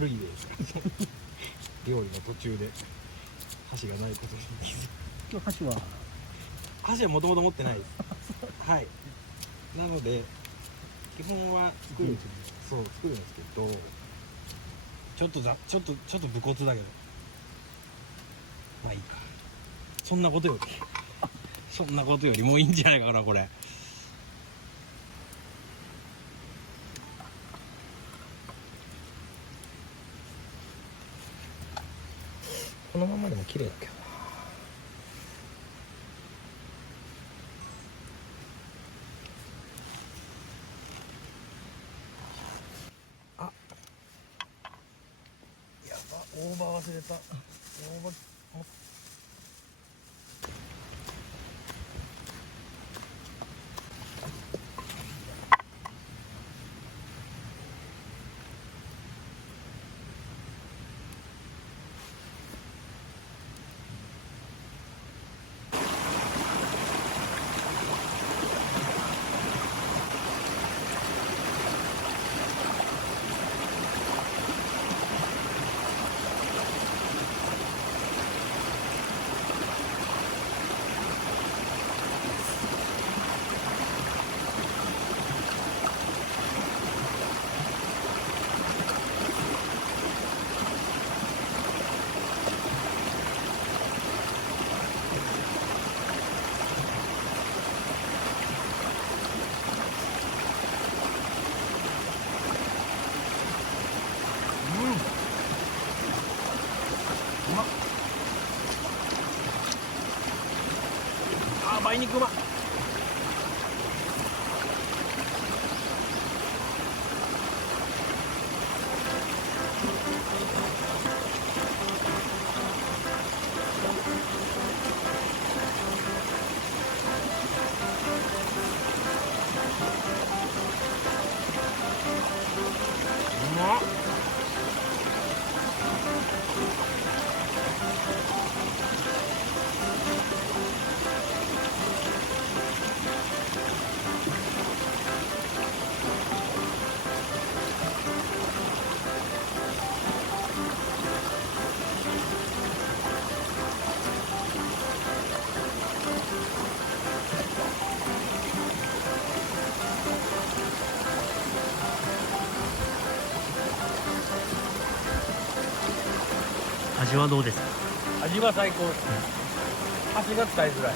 悪い例です料理の途中で箸がないことに気づく。今日箸は箸はもともと持ってないですはい。なので基本は作るんですけど、ちょっと武骨だけどまあいいか。そんなことよりもういいんじゃないかなこれ。このままでも綺麗だけどな。あ、やば、大葉忘れた。大葉梅肉うまっ。うまっ。味はどうですか？味は最高です。箸が使いづらい。